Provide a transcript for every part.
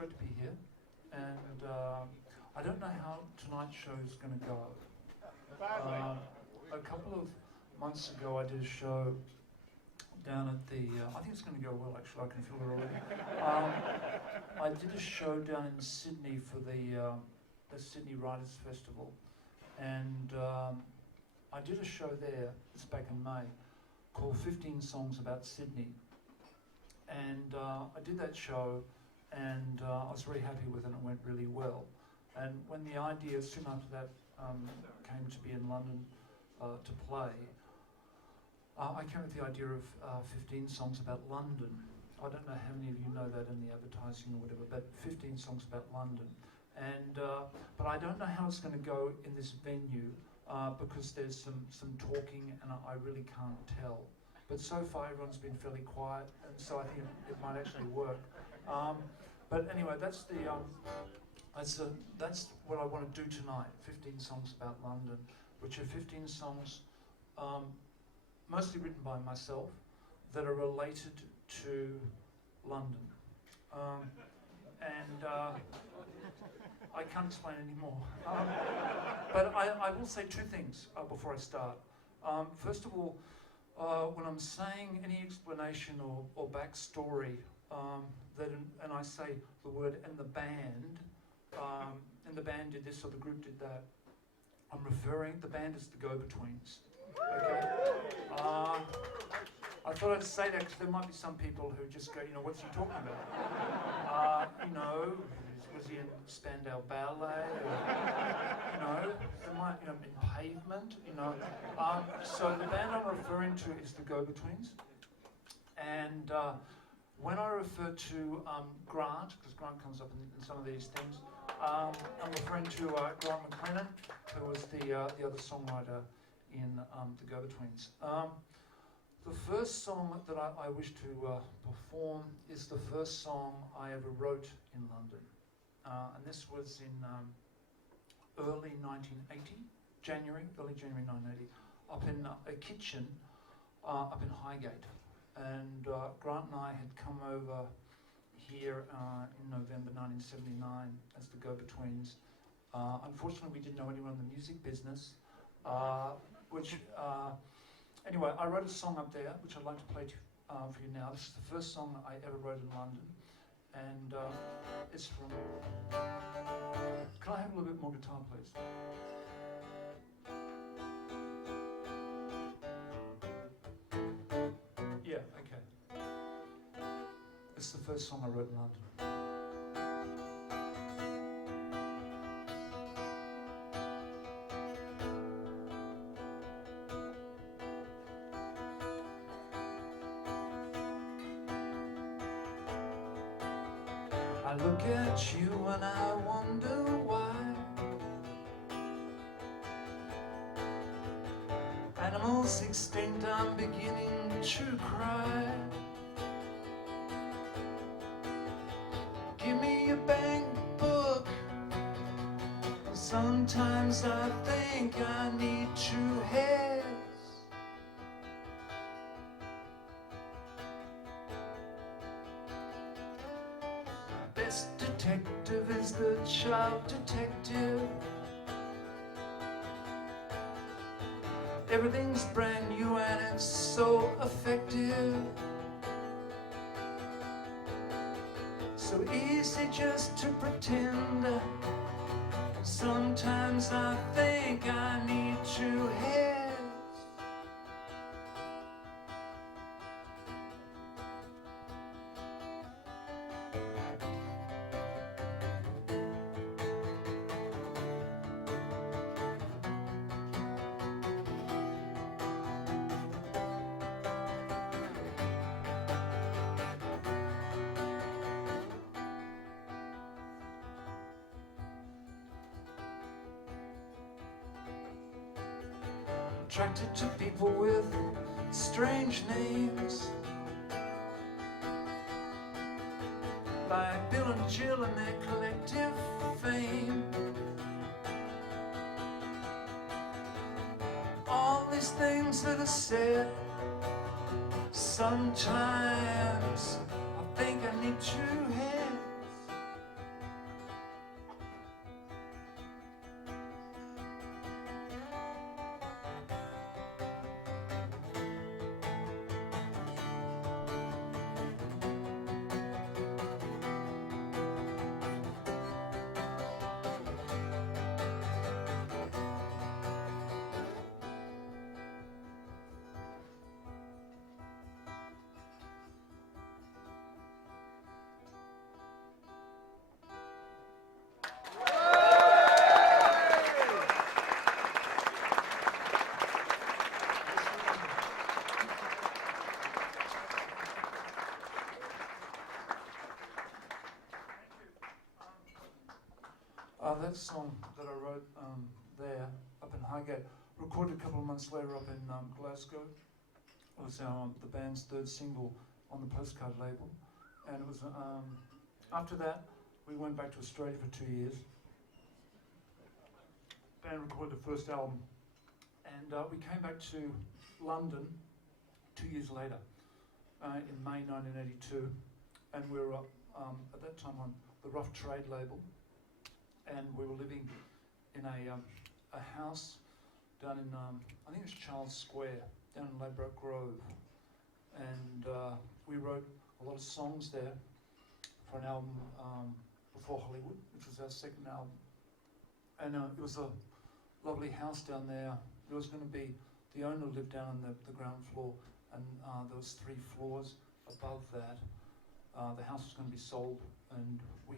great to be here, and I don't know how tonight's show is going to go. A couple of months ago, I did a show down at the. I think it's going to go well. Actually, I can feel it already. I did a show down in Sydney for the Sydney Writers Festival, and I did a show there. It's back in May, called 15 Songs About Sydney. And I did that show, and I was very happy with it, and it went really well. And when the idea, soon after that, came to be in London to play, I came with the idea of 15 songs about London. I don't know how many of you know that in the advertising or whatever, but 15 songs about London. And but I don't know how it's going to go in this venue because there's some talking, and I really can't tell. But so far everyone's been fairly quiet, and so I think it might actually work. But anyway, that's what I want to do tonight. 15 songs about London, which are 15 songs mostly written by myself that are related to London. I can't explain any more. But I will say two things before I start. First of all, when I'm saying any explanation or backstory, and I say the word and the band did this or the group did that, I'm referring, the band is the Go-Betweens. Okay? I thought I'd say that because there might be some people who just go, what's he talking about? Was he in Spandau Ballet? Or, there might, in Pavement, So the band I'm referring to is the Go-Betweens. And when I refer to Grant, because Grant comes up in some of these things, I'm referring to Grant McLennan, who was the other songwriter in the Go-Betweens. The first song that I wish to perform is the first song I ever wrote in London. And this was in early 1980, early January 1980, up in a kitchen up in Highgate. And Grant and I had come over here in November 1979 as the Go-Betweens. Unfortunately, we didn't know anyone in the music business, anyway, I wrote a song up there, which I'd like to play for you now. This is the first song I ever wrote in London. And it's from... Can I have a little bit more guitar, please? Yeah, okay. It's the first song I wrote in London. I look at you and I wonder why animals extinct, I'm beginning to cry. Give me a bank book. Sometimes I think I need 2 heads. Best detective is the child detective. Everything's brand new and it's so effective. So easy just to pretend. Sometimes I think I need 2 heads. Attracted to people with strange names, like Bill and Jill and their collective fame. All these things that are said, sometimes I think I need 2 hands. that song that I wrote there up in Highgate, recorded a couple of months later up in Glasgow. It was the band's third single on the Postcard label, and it was after that we went back to Australia for 2 years. Band recorded the first album, and we came back to London 2 years later in May 1982, and we were at that time on the Rough Trade label, and we were living in a house down in I think it's Charles Square down in Ladbroke Grove, and we wrote a lot of songs there for an album before Hollywood, which was our second album, and it was a lovely house down there. There was going to be, the owner lived down on the ground floor, and there was 3 floors above that. The house was going to be sold, and we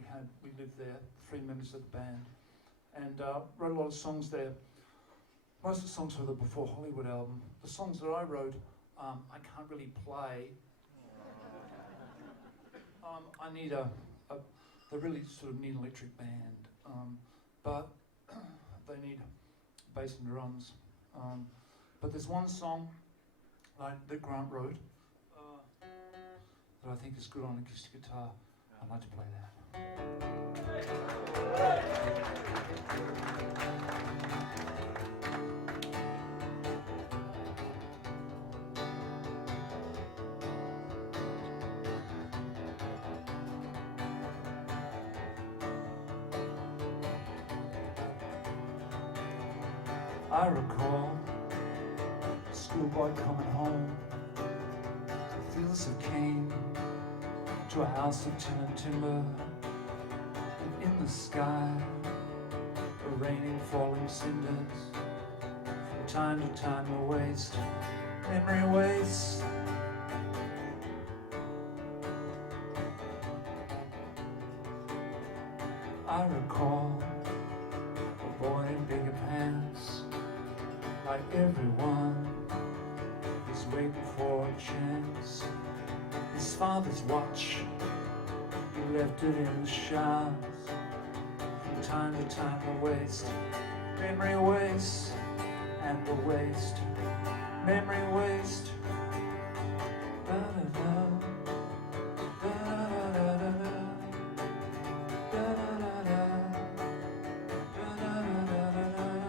lived there, 3 members of the band, and wrote a lot of songs there. Most of the songs for the Before Hollywood album. The songs that I wrote, I can't really play. I need they really sort of need an electric band, but they need bass and drums. But there's one song that Grant wrote that I think is good on acoustic guitar. I'd like to play that. I recall a schoolboy coming home, the fields of cane, to a house of tin and timber, and in the sky, a raining falling cinders. From time to time a waste, memory waste. I recall a boy in bigger pants, like everyone, he's waiting for a chance. His father's watch, he left it in the showers. From time to time a waste, memory waste, and the waste, memory waste. Da da da, da da da da da, da da da da, da da da da da.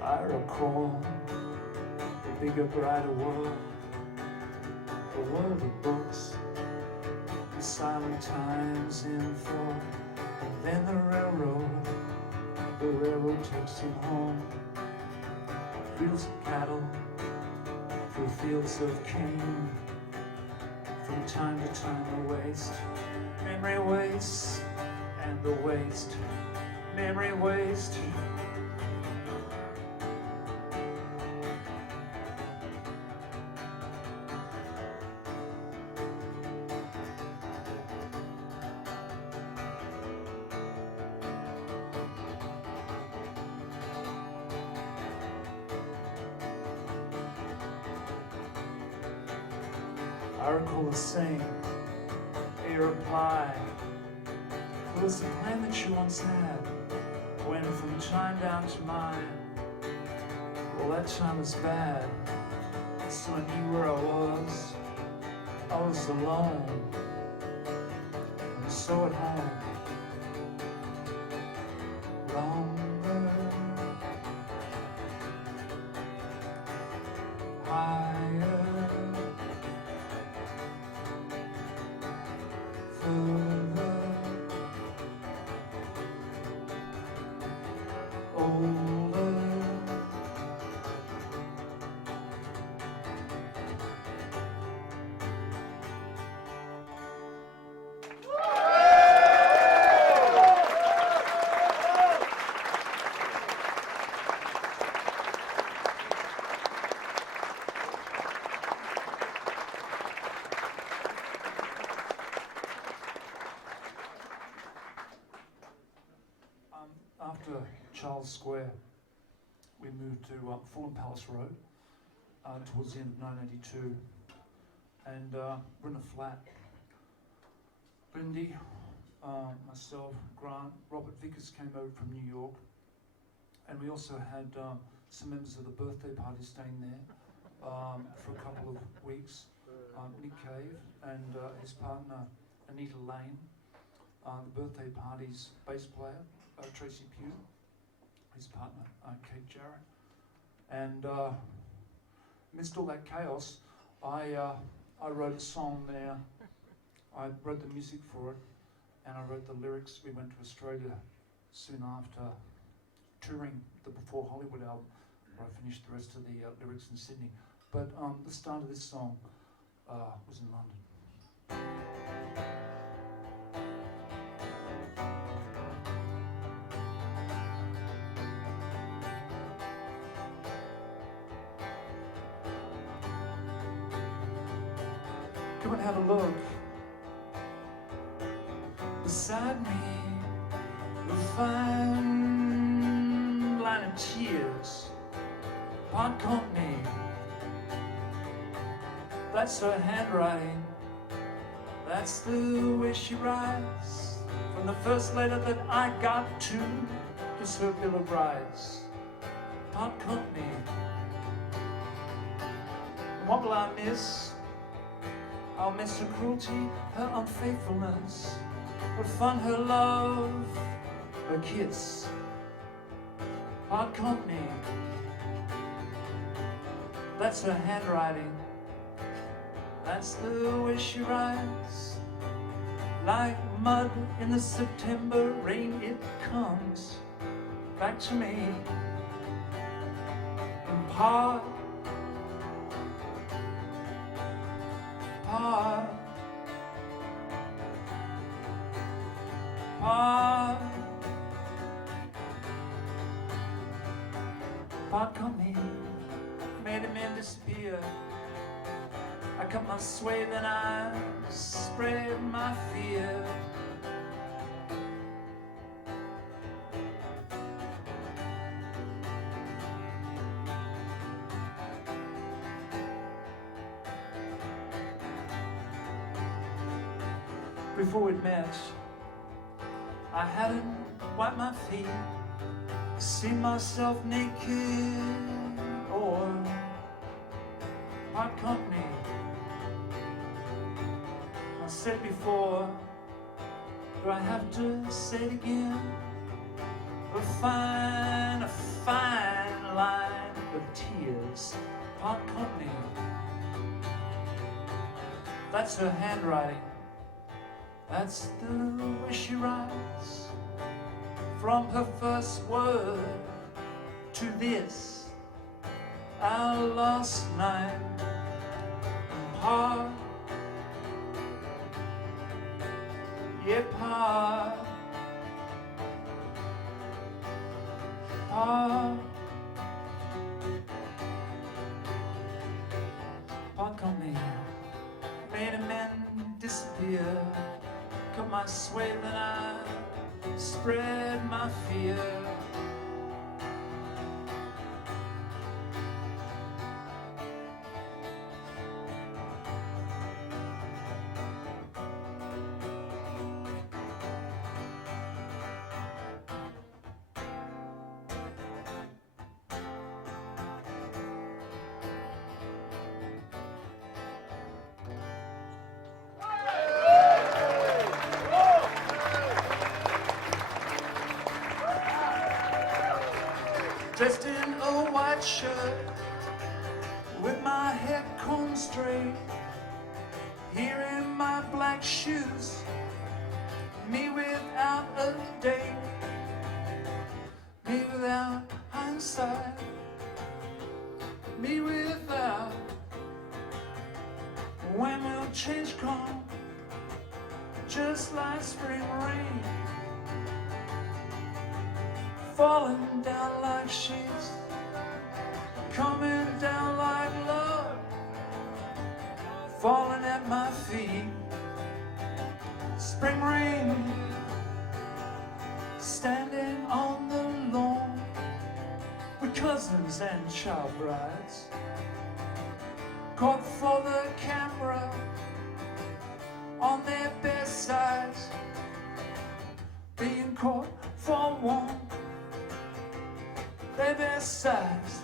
I recall the bigger, brighter world, the world of books, the silent times in thought, and then the railroad takes him home. Fields of cattle, through fields of cane, from time to time the waste, memory waste, and the waste, memory waste. I recall the saying, a reply. It was the plan that you once had, when from time down to mine. Well, that time was bad, so I knew where I was. I was alone, and so at home. Longer, higher, further, older. After Charles Square, we moved moved to Fulham Palace Road towards the end of 1982, and we're in a flat. Lindy, myself, Grant, Robert Vickers came over from New York, and we also had some members of the birthday party staying there for a couple of weeks. Nick Cave and his partner Anita Lane, the birthday party's bass player Tracy Pugh, his partner Kate Jarrett, and amidst all that chaos, I wrote a song there. I wrote the music for it, and I wrote the lyrics. We went to Australia soon after, touring the Before Hollywood album, where I finished the rest of the lyrics in Sydney. But the start of this song was in London. Come and have a look. Beside me, you'll find line of tears, part company. That's her handwriting. That's the way she writes. From the first letter that I got to is her Bill of Rights. Part company. And what will I miss? I'll miss her cruelty, her unfaithfulness, her fun, her love, her kiss. Part company. That's her handwriting. That's the way she writes. Like mud in the September rain, it comes back to me in part. Part company made a man disappear. I cut my sway, then I spread my fear. Before we'd met, I hadn't wiped my feet, seen myself naked, or part company. I said before, do I have to say it again? A fine line of tears, part company. That's her handwriting. That's the way she writes. From her first word to this, our last night, part. Yeah, part company made a man disappear. Cut my sway, then I spread my fear. Dressed in a white shirt, with my hair combed straight, here in my black shoes, me without a date, me without hindsight, me without when will change come, just like spring rain, falling down like sheets, coming down like love, falling at my feet. Spring rain, standing on the lawn with cousins and child brides, caught for the camera on their best sides, being caught for one, their best sides.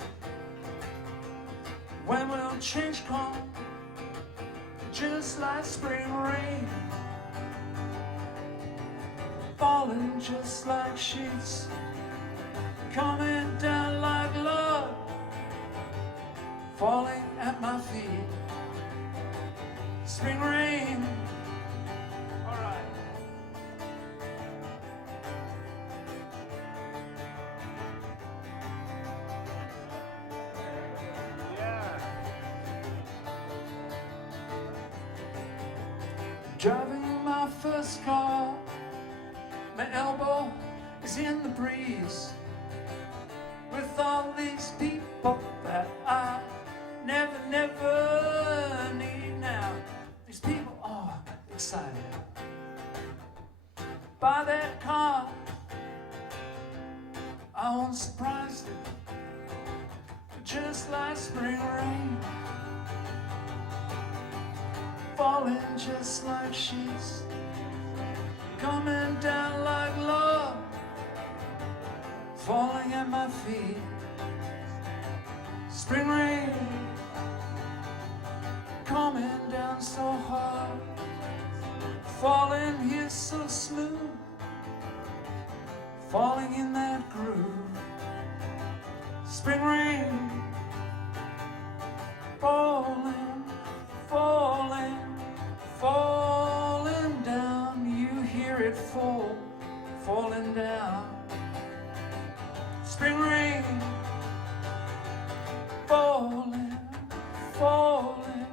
When will change come, just like spring rain, falling just like sheets, coming down like love, falling at my feet. Spring rain. All right. Yeah. Driving my first car, my elbow is in the breeze, with all these people that I never need now. These people are excited by that car. I won't surprise them, just like spring rain, falling just like sheets, coming down like love, falling at my feet. Spring rain, coming down so hard, falling here so smooth, falling in that groove. Spring rain, falling, falling, falling down. You hear it fall, falling down. Spring rain, falling, falling,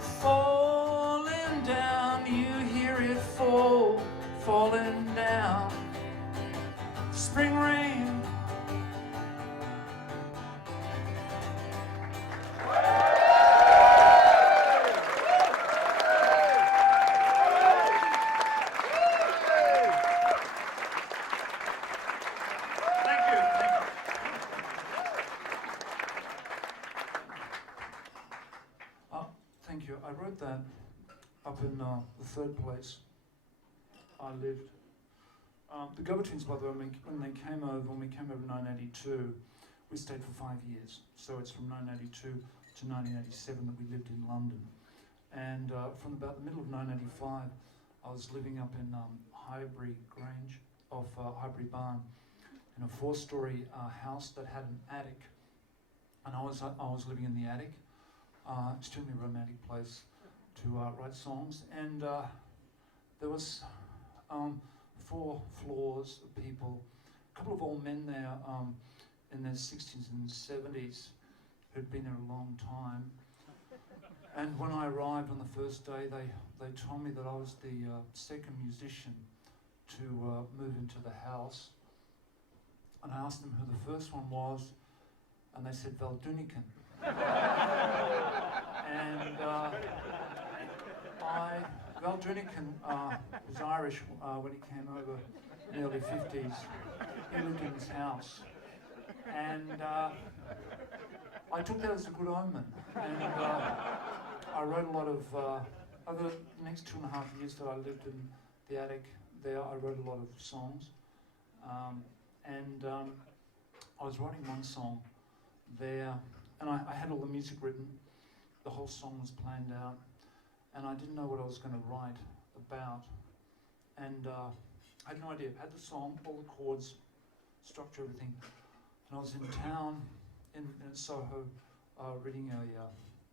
falling down. You hear it fall, falling down. Spring rain. Thank you. I wrote that up in the third place I lived. The Go-Betweens, by the way, when we came over in 1982, we stayed for 5 years. So it's from 1982 to 1987 that we lived in London. And from about the middle of 1985, I was living up in Highbury Grange, off Highbury Barn, in a 4-story house that had an attic. And I was living in the attic. Extremely romantic place to write songs, and there was 4 floors of people, a couple of old men there in their 60s and 70s who'd been there a long time. And when I arrived on the first day, they told me that I was the second musician to move into the house. And I asked them who the first one was, and they said Valdunican. And Valdunican was Irish when he came over in the early 50s. He lived in his house. And I took that as a good omen. And I wrote a lot of, over the next 2.5 years that I lived in the attic there, I wrote a lot of songs. I was writing one song there, and I had all the music written. The whole song was planned out, and I didn't know what I was going to write about. And I had no idea. I had the song, all the chords, structure, everything. And I was in town in Soho, reading a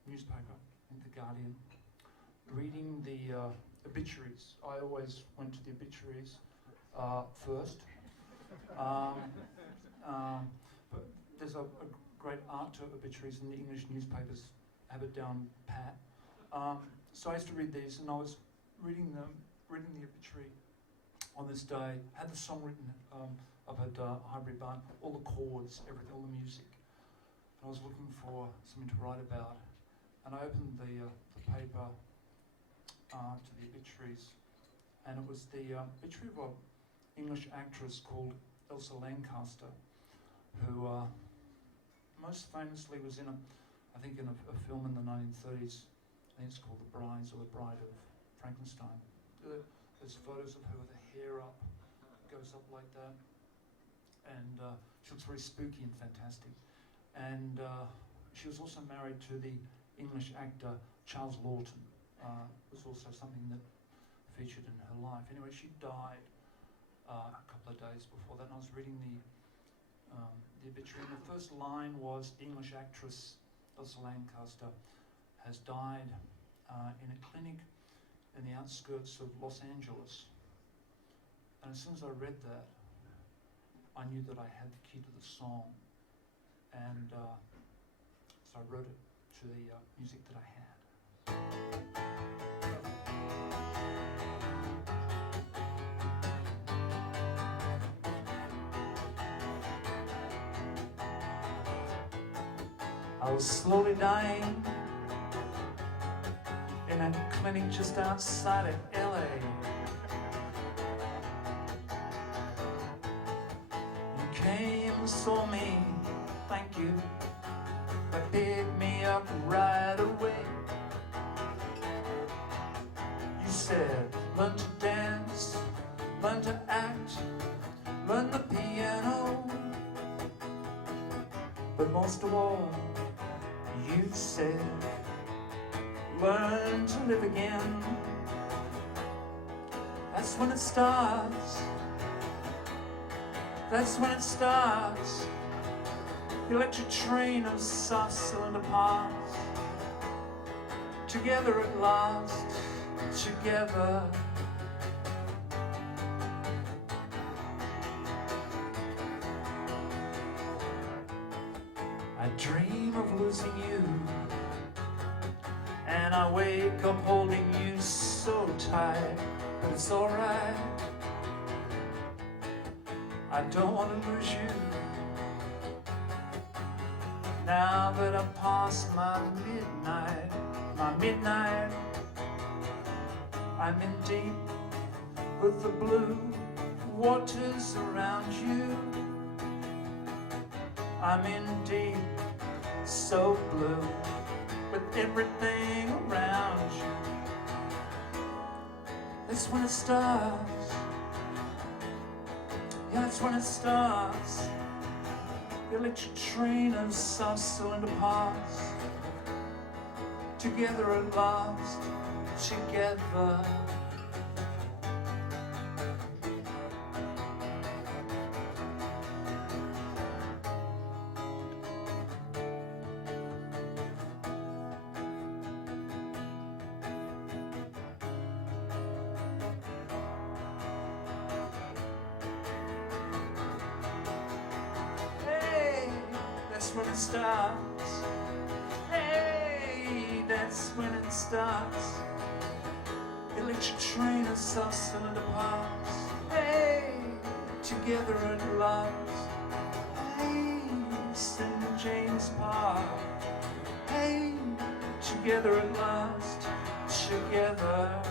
newspaper, in The Guardian, reading the obituaries. I always went to the obituaries first. But there's a great art to obituaries, and the English newspapers have it down pat. So I used to read these, and I was reading the obituary on this day. Had the song written up at Highbury Barn, all the chords, everything, all the music. And I was looking for something to write about, and I opened the paper to the obituaries, and it was the obituary of an English actress called Elsa Lancaster, who most famously was in I think in a film in the 1930s. I think it's called The Brides or The Bride of Frankenstein. There's photos of her with her hair up, goes up like that, and she looks very spooky and fantastic. And she was also married to the English actor Charles Lawton. Was also something that featured in her life. Anyway, she died a couple of days before that, and I was reading the obituary. And the first line was, English actress Elsa Lancaster has died in a clinic in the outskirts of Los Angeles. And as soon as I read that, I knew that I had the key to the song, and so I wrote it to the music that I had. I was slowly dying in a clinic just outside of LA. You came and saw me, thank you, but picked me up right away. You said, learn to dance, learn to act, learn the piano, but most of all, you said, learn to live again. That's when it starts. That's when it starts. The electric train of soft cylinder parts. Together at last, together. I dream of losing you, and I wake up holding you so tight, but it's alright. I don't want to lose you. Now that I've passed my midnight, I'm in deep with the blue waters around you. I'm in deep, so blue, with everything around you. That's when it starts. Yeah, that's when it starts. The electric train of soft cylinder parts. Together at last, together. That's when it starts. Hey, that's when it starts. Electric train of soft cylinder parts. Hey, together at last. Hey, St. James Park. Hey, together at last. Together.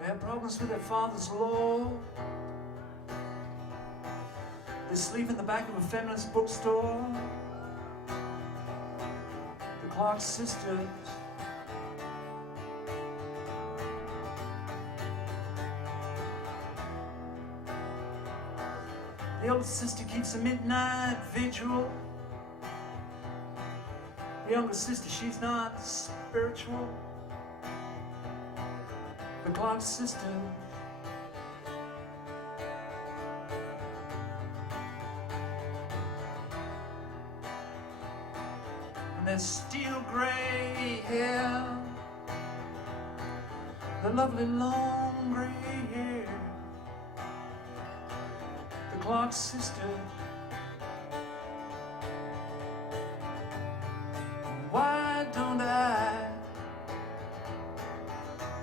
They have problems with their father's law. They sleep in the back of a feminist bookstore. The Clark sisters. The older sister keeps a midnight vigil younger sister, she's not spiritual. The Clark sisters, and their steel gray hair, the lovely long gray hair, the Clark sisters. Why don't I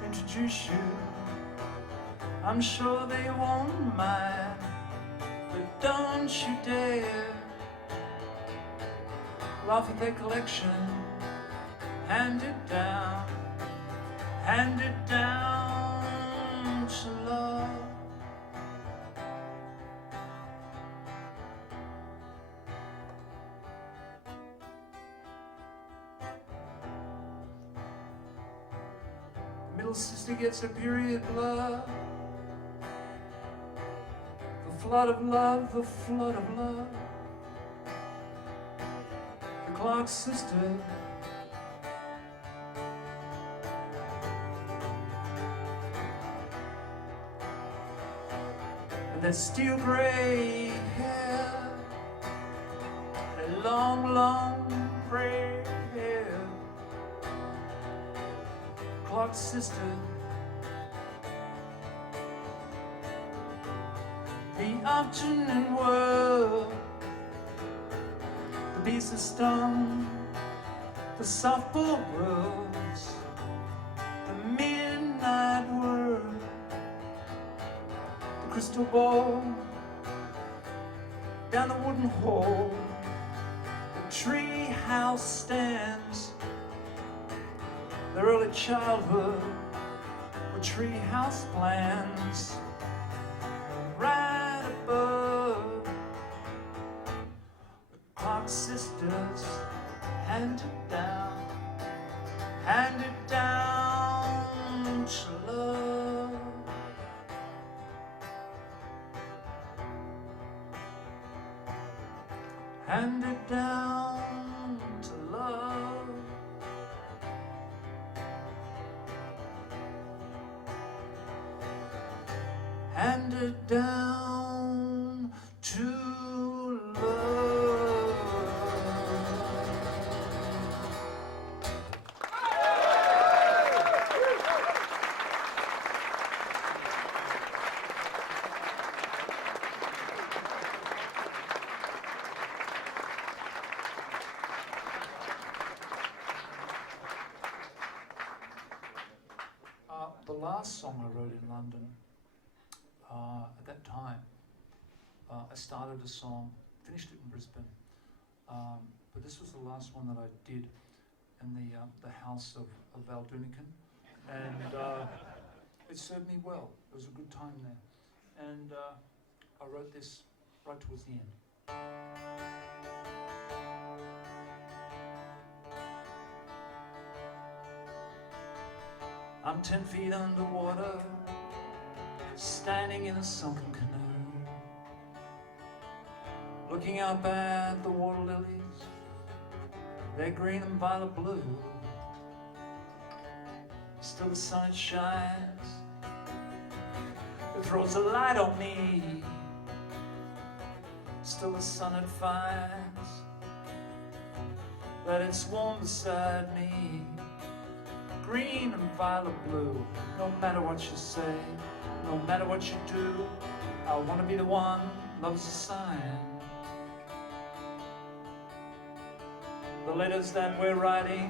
introduce you? I'm sure they won't mind, but don't you dare laugh at their collection. Hand it down to love. Middle sister gets her period blood. The flood of love, the flood of love. The Clark sister, and that steel gray hair, that long, long gray hair. Clark sister, the afternoon world, the beast of stone, the softball worlds, the midnight world, the crystal ball, down the wooden hall, the tree house stands, their early childhood with tree house plans. Right above, the Clark sisters, hand it down to love. Hand it down to love. Hand it down to love. The last song I wrote in London, at that time, I started a song, finished it in Brisbane, but this was the last one that I did in the house of Val Dunican, and it served me well. It was a good time there, and I wrote this right towards the end. I'm 10 feet underwater, standing in a sunken canoe, looking up at the water lilies, they're green and violet blue. Still the sun it shines, it throws a light on me. Still the sun it finds that it's warm beside me. Green and violet blue, no matter what you say, no matter what you do, I want to be the one, love's a sign. The letters that we're writing,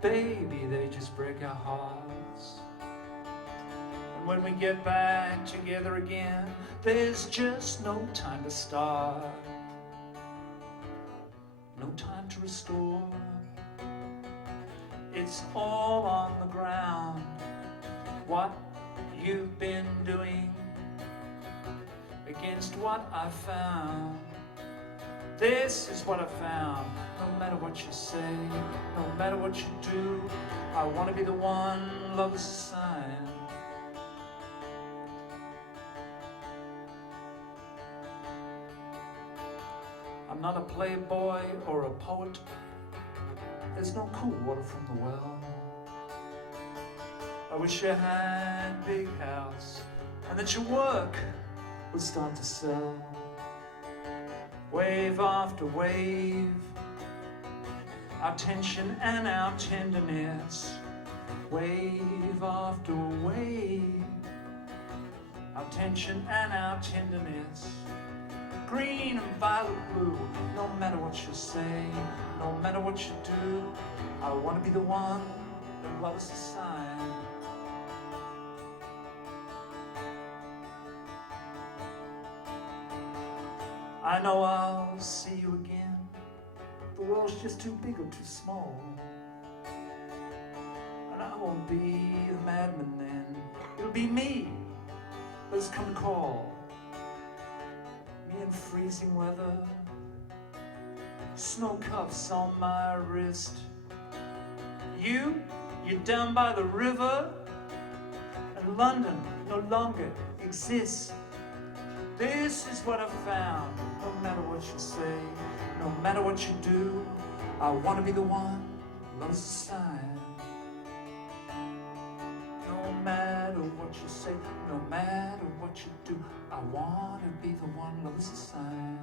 baby, they just break our hearts. And when we get back together again, there's just no time to start, no time to restore. It's all on the ground, what you've been doing against what I found. This is what I found. No matter what you say, no matter what you do, I want to be the one, love's a sign. I'm not a playboy or a poet There's no cool water from the well. I wish you had a big house and that your work would start to sell. Wave after wave, our tension and our tenderness. Wave after wave, our tension and our tenderness. Green and violet blue, no matter what you say, no matter what you do, I want to be the one that loves the sign. I know I'll see you again. The world's just too big or too small. And I won't be the madman then. It'll be me that's come to call. Me in freezing weather, snow cuffs on my wrist. You're down by the river, and London no longer exists. This is what I've found. No matter what you say, no matter what you do, I want to be the one who loves the sign. No matter what you say, no matter what you do, I want to be the one who loves the sign.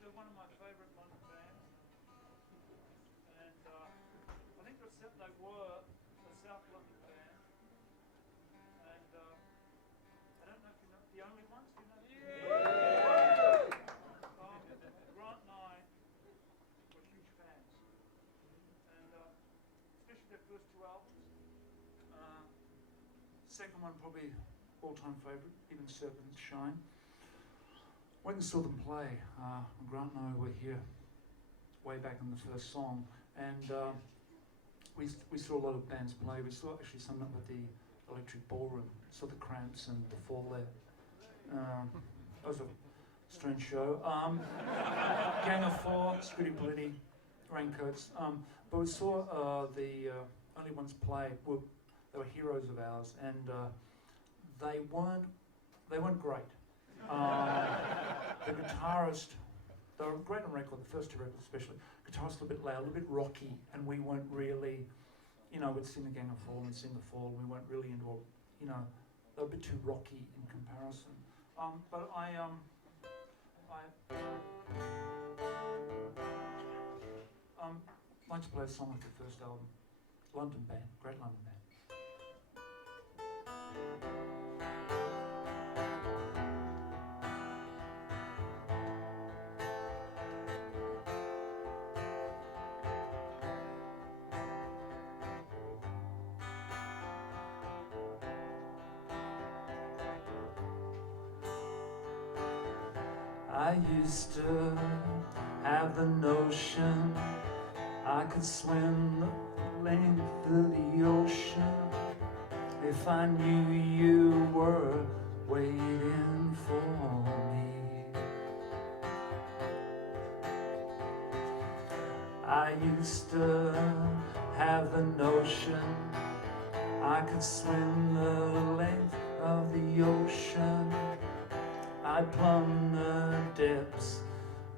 They're one of my favourite London bands, and I think they were a South London band, and I don't know if you know the only ones. Do you know? Yeah. Grant and I were huge fans, and especially their first two albums. Second one probably all-time favourite, even Serpent's Shine. Went and saw them play. Grant and I were here way back in the first song, and we saw a lot of bands play. We saw actually some up at the Electric Ballroom. Saw the Cramps and the Fall there. That was a strange show. Gang of Four, Squiddy Blitty, Raincoats. But we saw the only ones play. They were heroes of ours, and they weren't great. The guitarist, they were great on record, the first two records especially. Guitarist a little bit loud, a little bit rocky, and we weren't really, we'd sing the Gang of Four, we'd sing the Fall, we weren't really into, they were a bit too rocky in comparison. But I like to play a song off the first album, London band, great London band. I used to have the notion I could swim the length of the ocean if I knew you were waiting for me. I used to have the notion I could swim the length of the ocean. I'd plumb the depths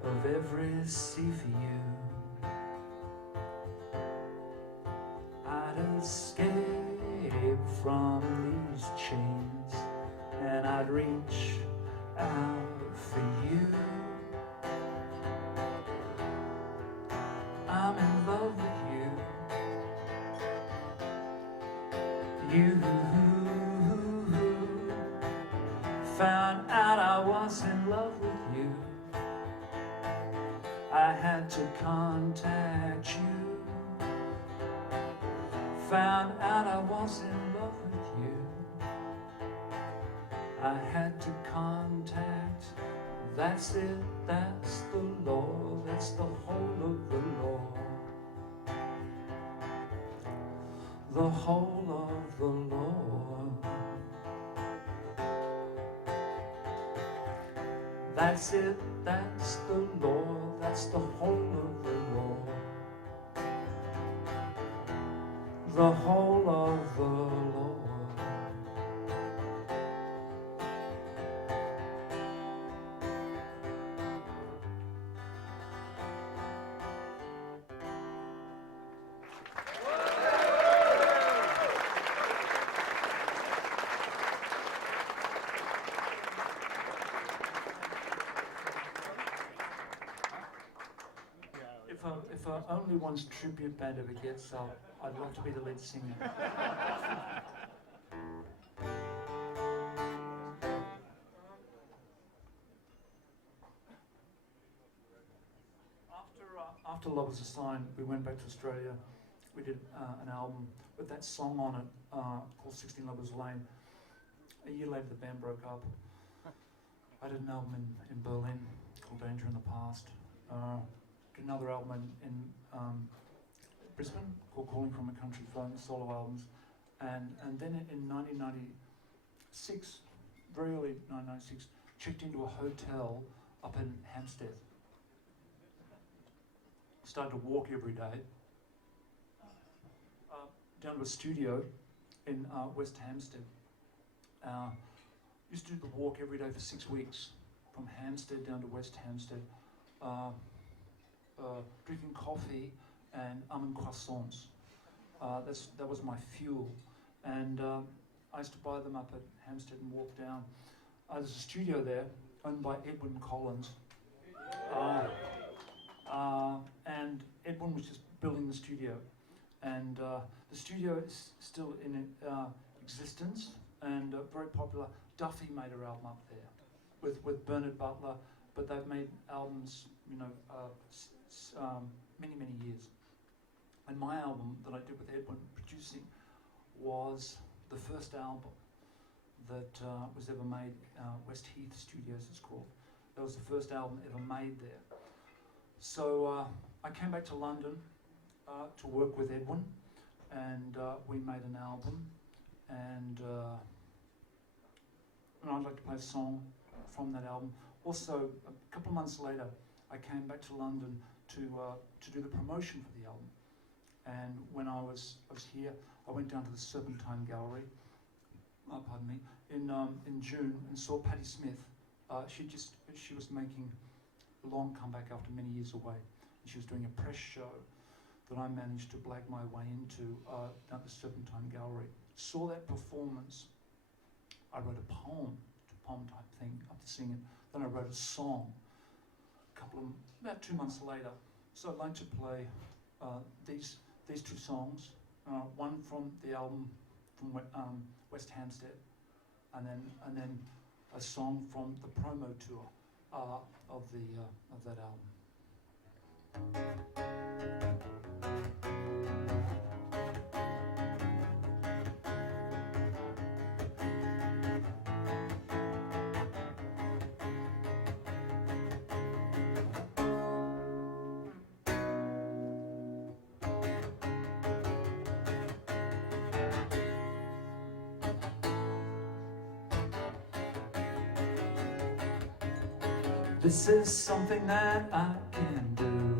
of every sea for you. I'd escape from these chains, and I'd reach out for you. I'm in love with you. Found out I was in love with you. I had to contact you. Found out I was in love with you. I had to contact. That's it, that's the law, that's the whole of the law. The whole of the law. That's it, that's the law, that's the whole of the law. The whole of the law. If only one's tribute band ever gets up, I'd love to be the lead singer. After Love Was a Sign, we went back to Australia. We did an album with that song on it called 16 Lovers Lane. A year later, the band broke up. I did an album in Berlin called Danger in the Past. Did another album in Brisbane called Calling From a Country Phone, solo albums. And then in 1996, very early 1996, checked into a hotel up in Hampstead. Started to walk every day. Down to a studio in West Hampstead. Used to do the walk every day for 6 weeks, from Hampstead down to West Hampstead. Drinking coffee and almond croissants. That was my fuel. And I used to buy them up at Hampstead and walk down. There's a studio there owned by Edwin Collins. And Edwin was just building the studio. And the studio is still in existence and very popular. Duffy made her album up there with Bernard Butler, but they've made albums, many, many years. And my album that I did with Edwin producing was the first album that was ever made, West Heath Studios it's called. That was the first album ever made there. So I came back to London to work with Edwin, and we made an album, and I'd like to play a song from that album. Also, a couple of months later, I came back to London to do the promotion for the album. And when I was here, I went down to the Serpentine Gallery, in June, and saw Patti Smith. She was making a long comeback after many years away. And she was doing a press show that I managed to blag my way into down at the Serpentine Gallery. Saw that performance. I wrote a poem type thing, up to sing it. Then I wrote a song about 2 months later. So I'd like to play these two songs, one from the album from West Hampstead, and then a song from the promo tour of that album. This is something that I can do.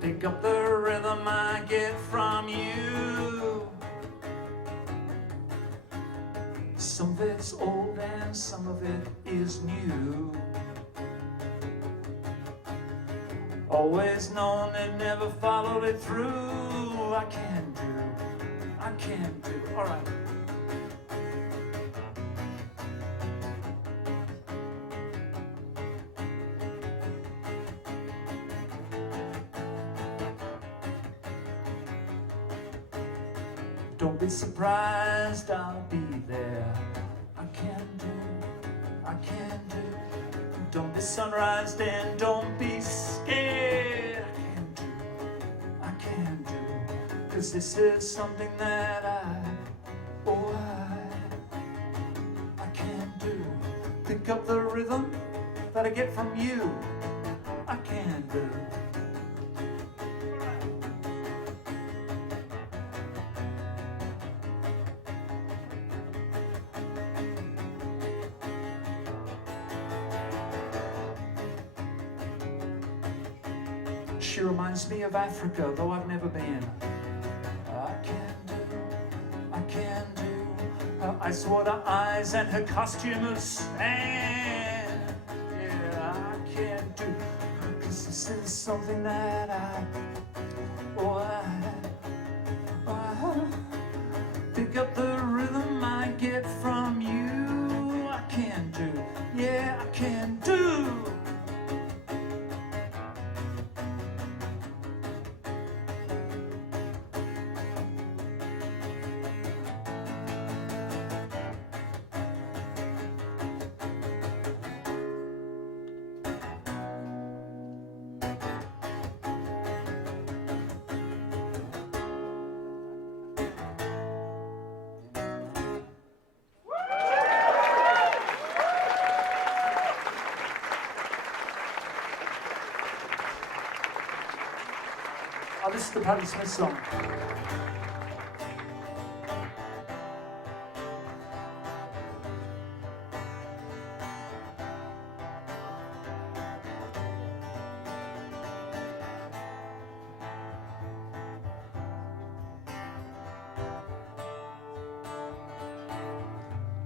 Pick up the rhythm I get from you. Some of it's old and some of it is new. Always known and never followed it through. I can do. All right. Don't be surprised, I'll be there. I can do. Don't be sunrise and don't be scared. I can do. 'Cause this is something that I can do. Pick up the rhythm that I get from you. I can do. She reminds me of Africa, though I've never been. I can do. Her ice water eyes and her costume of sand. Yeah, I can do. 'Cause this is something that I pick up the rhythm I get from you. I can do. Yeah, I can do. Oh, this is the Patti Smith song.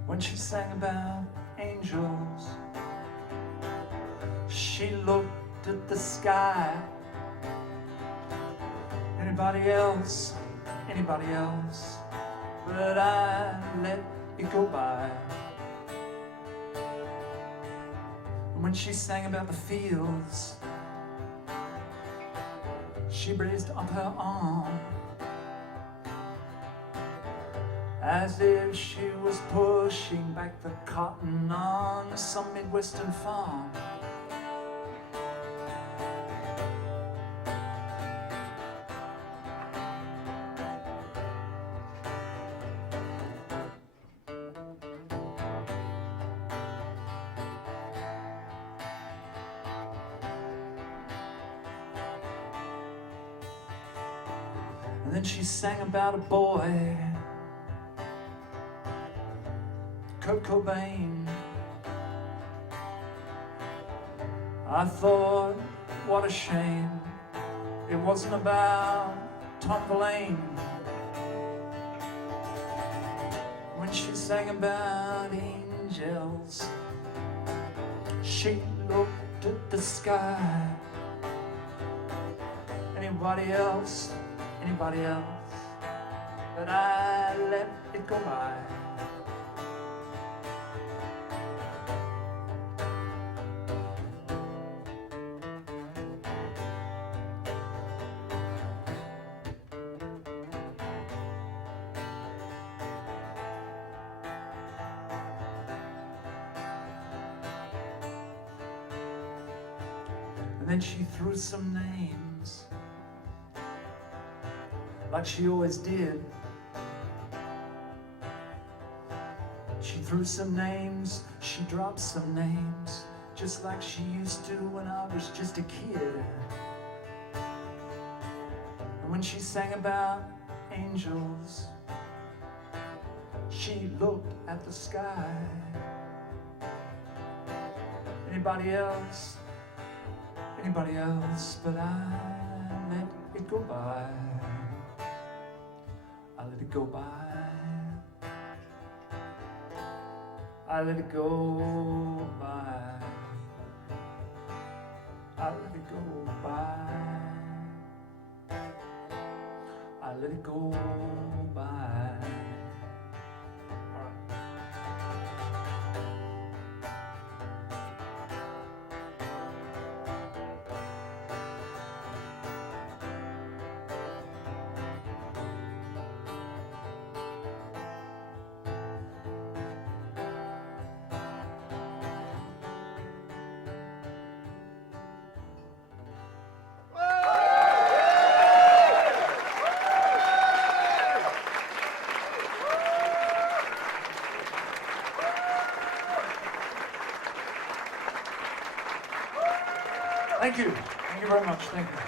When she sang about angels, she looked at the sky. Anybody else, but I let it go by. And when she sang about the fields, she raised up her arm as if she was pushing back the cotton on some Midwestern farm. And then she sang about a boy, Kurt Cobain. I thought, what a shame, it wasn't about Tom Verlaine. When she sang about angels, she looked at the sky. Anybody else, but I let it go by. And then she threw some names, like she always did. She threw some names, she dropped some names, just like she used to when I was just a kid. And when she sang about angels, she looked at the sky. Anybody else, but I let it go by. I let it go by. I let it go by. I let it go by. I let it go by. Thank you. Thank you very much. Thank you.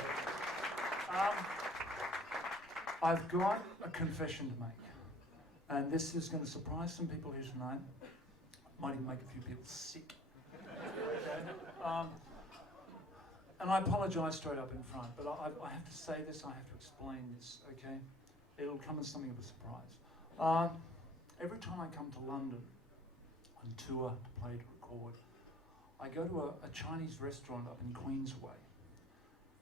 I've got a confession to make. And this is going to surprise some people here tonight. Might even make a few people sick. And I apologise straight up in front, but I have to say this, I have to explain this, okay? It'll come as something of a surprise. Every time I come to London on tour to play, to record, I go to a Chinese restaurant up in Queensway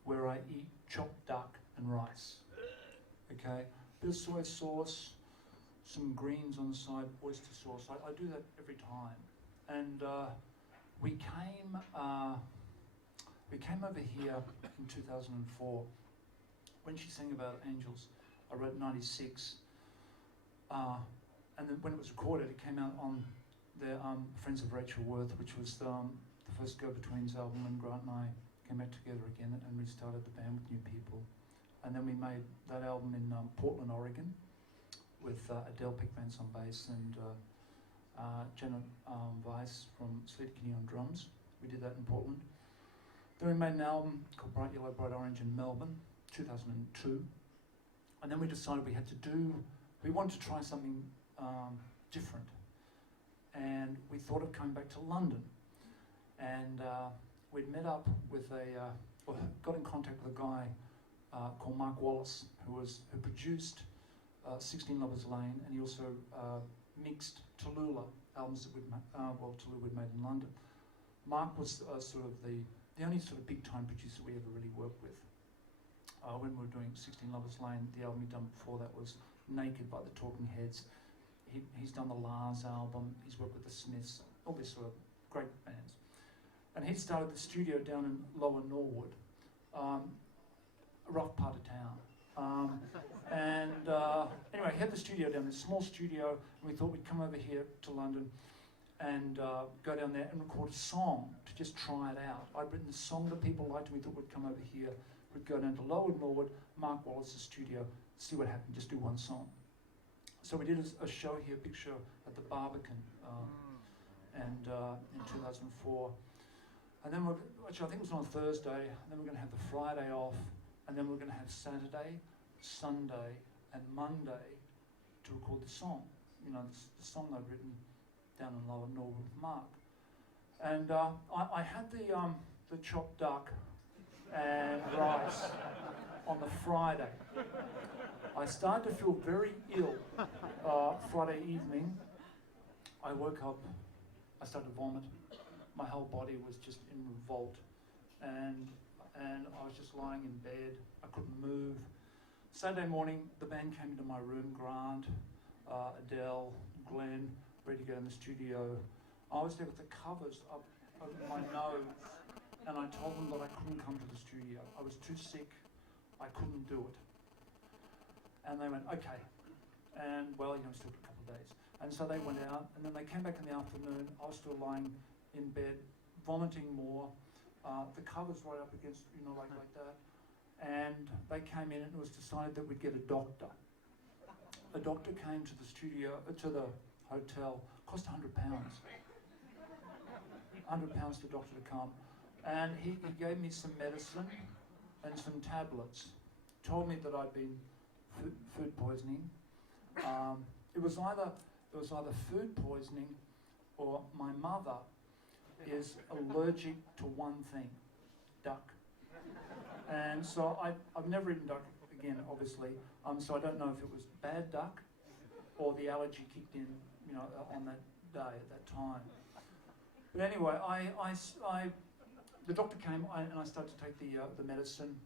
where I eat chopped duck and rice, okay? Bit of soy sauce, some greens on the side, oyster sauce. I do that every time. And we came over here in 2004 when she sang about angels. I wrote 96, and then when it was recorded, it came out on the Friends of Rachel Worth, which was the first Go-Betweens album, and Grant and I came back together again and restarted the band with new people. And then we made that album in Portland, Oregon, with Adele Pickmans on bass and Janet Weiss from Sleater Kinney on drums. We did that in Portland. Then we made an album called Bright Yellow, Bright Orange in Melbourne, 2002. And then we decided we wanted to try something different. And we thought of coming back to London. And we'd met up with got in contact with a guy called Mark Wallace, who produced 16 Lovers Lane, and he also mixed Tallulah albums that Tallulah we'd made in London. Mark was sort of the only sort of big time producer we ever really worked with. When we were doing 16 Lovers Lane, the album he'd done before that was Naked by the Talking Heads. He's done the Lars album, he's worked with the Smiths, all these sort of great bands. And he started the studio down in Lower Norwood, a rough part of town. Anyway, he had the studio down there, small studio, and we thought we'd come over here to London and go down there and record a song to just try it out. I'd written a song that people liked, and we thought we'd come over here, we'd go down to Lower Norwood, Mark Wallace's studio, see what happened, just do one song. So we did a show here, a big show at the Barbican, in 2004. And then which I think was on Thursday, and then we're going to have the Friday off, and then we're going to have Saturday, Sunday, and Monday to record the song. You know, the song I'd written down in Lower Norwood with Mark. And I had the chopped duck and rice on the Friday. I started to feel very ill Friday evening. I woke up, I started to vomit. My whole body was just in revolt, and I was just lying in bed. I couldn't move. Saturday morning, the band came into my room, Grant, Adele, Glenn, ready to go in the studio. I was there with the covers up over my nose, and I told them that I couldn't come to the studio. I was too sick, I couldn't do it. And they went, okay. And well, still a couple of days. And so they went out, and then they came back in the afternoon. I was still lying in bed, vomiting more. The covers right up against, like that. And they came in, and it was decided that we'd get a doctor. A doctor came to the studio, to the hotel, cost £100. £100 for the doctor to come. And he gave me some medicine and some tablets. Told me that I'd been food poisoning. It was either food poisoning or my mother is allergic to one thing, duck. And so I've never eaten duck again, obviously. So I don't know if it was bad duck or the allergy kicked in, on that day, at that time. But anyway, the doctor came and I started to take the medicine.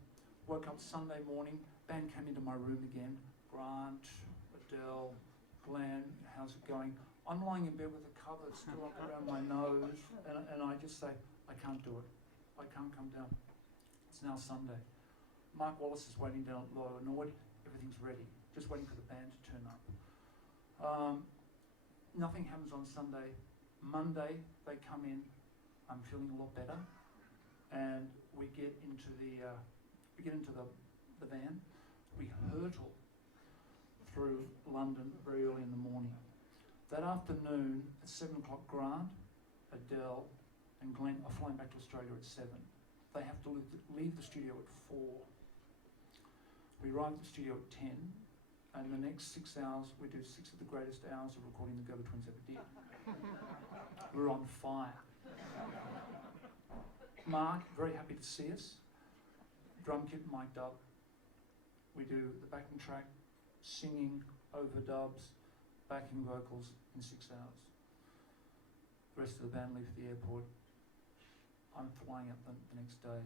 Woke up Sunday morning, band came into my room again. Grant, Adele, Glenn, how's it going? I'm lying in bed with the covers still up around my nose, and I just say, I can't do it. I can't come down. It's now Sunday. Mark Wallace is waiting down at Lower Norwood. Everything's ready. Just waiting for the band to turn up. Nothing happens on Sunday. Monday, they come in. I'm feeling a lot better. And we get into the van. We hurtle through London very early in the morning. That afternoon, at 7 o'clock, Grant, Adele, and Glenn are flying back to Australia at 7. they have to leave the studio at 4. We arrive at the studio at 10, and the next 6 hours, we do 6 of the greatest hours of recording the Gerber Twins ever did. We're on fire. Mark, very happy to see us. Drum kit mic'd up. We do the backing track, singing, overdubs, backing vocals in 6 hours. The rest of the band leave for the airport. I'm flying up the next day.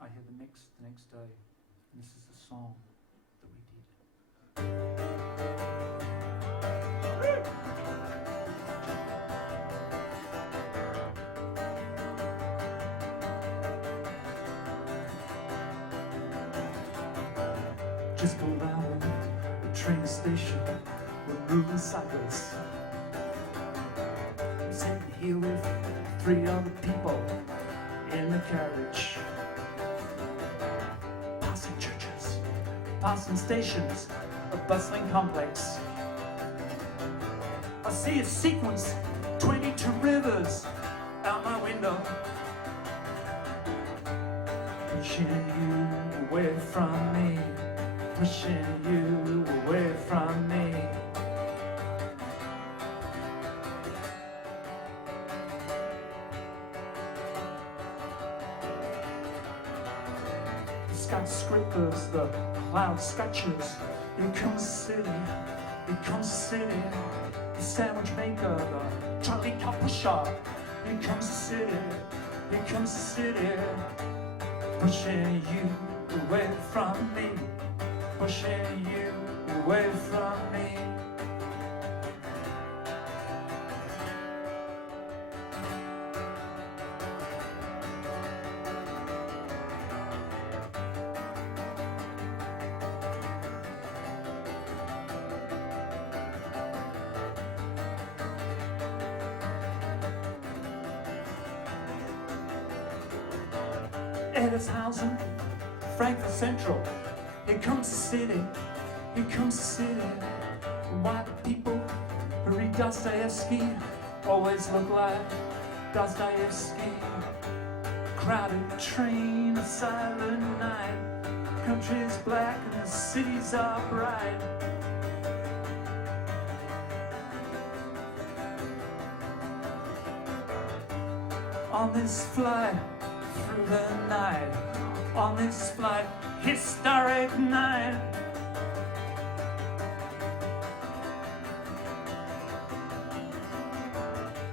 I hear the mix the next day, and this is the song that we did. Just pulled out of the train station, we're moving sideways. I'm sitting here with 3 other people in the carriage. Passing churches, passing stations, a bustling complex. I see a sequence, 22 rivers out my window. Pushing you away from me, pushing you away from me. Skyscrapers, the cloud scratches. Here comes the city, here comes the city. The sandwich maker, the Charlie Copper shop. Here comes the city, here comes the city. Pushing you away from me, pushing you away from me. Edithshausen, Frankfurt Central. Here comes the city, here comes the city. Why do people who read Dostoevsky always look like Dostoevsky? Crowded train, a silent night. Country's black and the cities are bright. On this flight through the night, on this flight, historic night.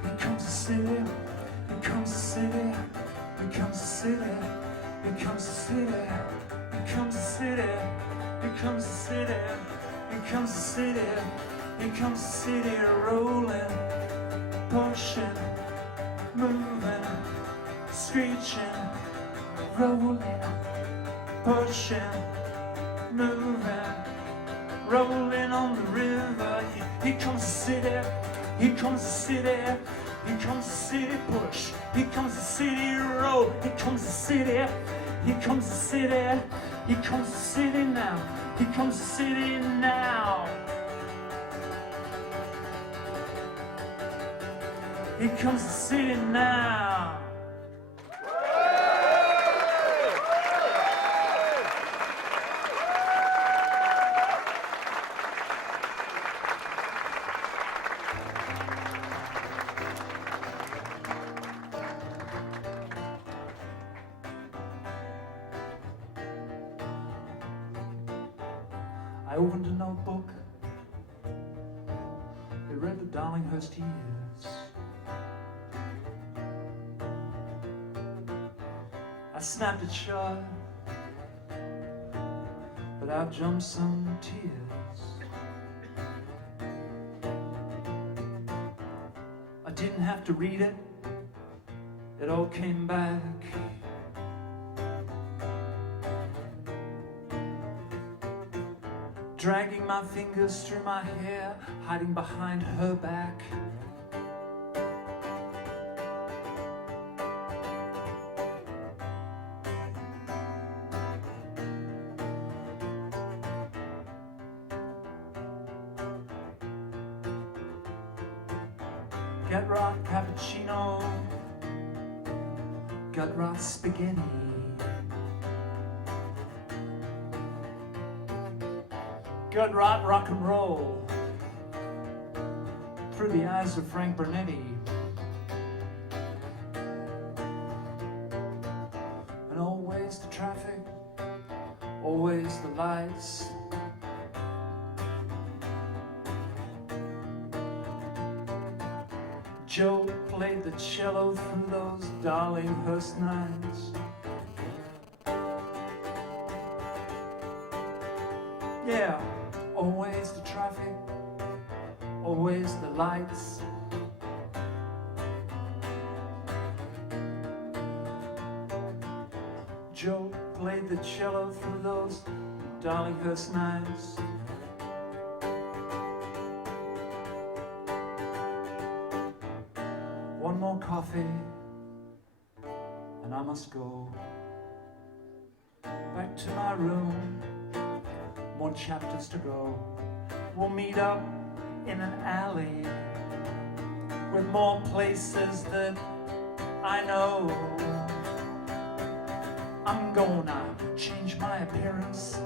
Here comes the city, here comes the city, here comes the city, here comes the city, here comes the city, here comes the city, here comes the city, here comes the city, rolling, pushing, moving, screeching, rolling, pushing, moving, rolling on the river. Here comes the city, here comes the city, here comes the city push, here comes the city roll, here comes the city, here comes the city, here comes the city now, here comes the city now. Here comes the city now. I opened a notebook, I read the Darlinghurst years. I snapped it shut, but out jumped some tears. I didn't have to read it, it all came back. Dragging my fingers through my hair, hiding behind her back. Get rock cappuccino, gut rot spaghetti. Gut rot rock and roll through the eyes of Frank Bernetti. And always the traffic, always the lights. Joe played the cello through those Darlinghurst nights. Yeah, always the traffic, always the lights. Joe played the cello through those Darlinghurst nights. One more coffee, and I must go back to my room. More chapters to go. We'll meet up in an alley with more places that I know. I'm gonna change my appearance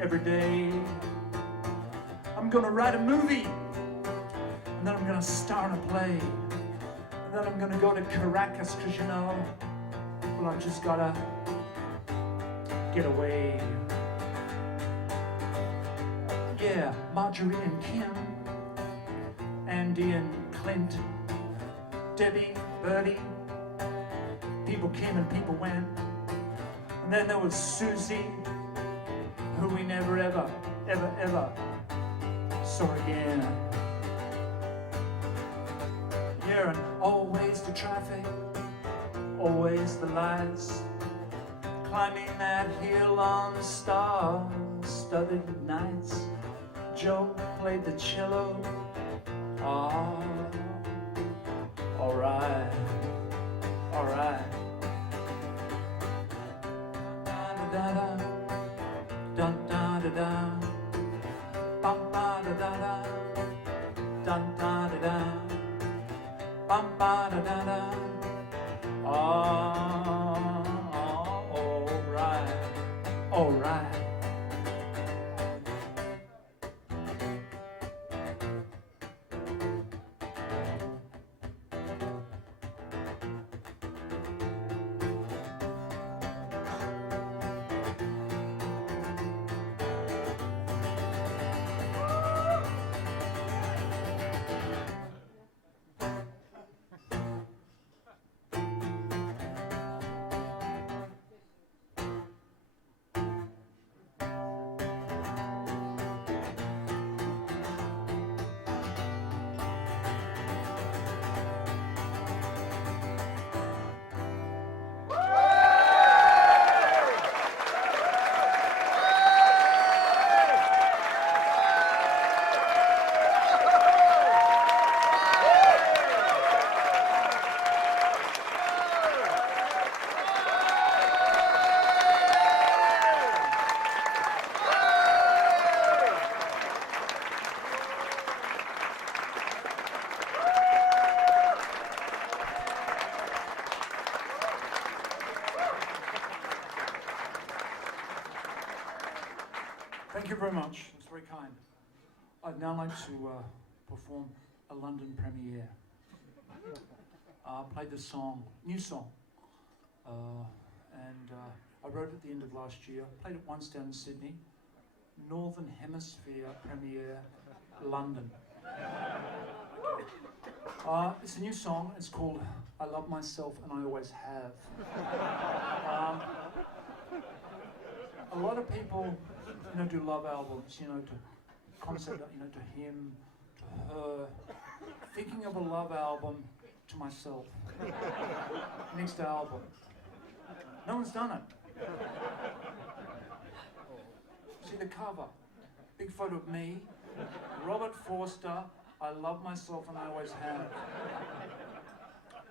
every day. I'm gonna write a movie, and then I'm gonna star in a play. Then I'm gonna go to Caracas, cause you know, well, I've just gotta get away. Yeah, Marjorie and Kim, Andy and Clint, Debbie, Bertie, people came and people went. And then there was Susie, who we never ever saw again. Yeah, and always the traffic, always the lights, climbing that hill on star-studded nights. Joe played the cello, ah, alright, alright. Da-da-da, da-da-da-da, ba-ba-da-da-da, da-da-da-da. Bam ba da da da. Alright, alright. Thank you very much. It's very kind. I'd now like to perform a London premiere. I played this song, new song, and I wrote it at the end of last year. Played it once down in Sydney. Northern Hemisphere premiere, London. It's a new song. It's called I Love Myself and I Always Have. A lot of people, do love albums, to concept, to him, to her. Thinking of a love album to myself. Next album. No one's done it. See the cover. Big photo of me, Robert Forster, I love myself and I always have.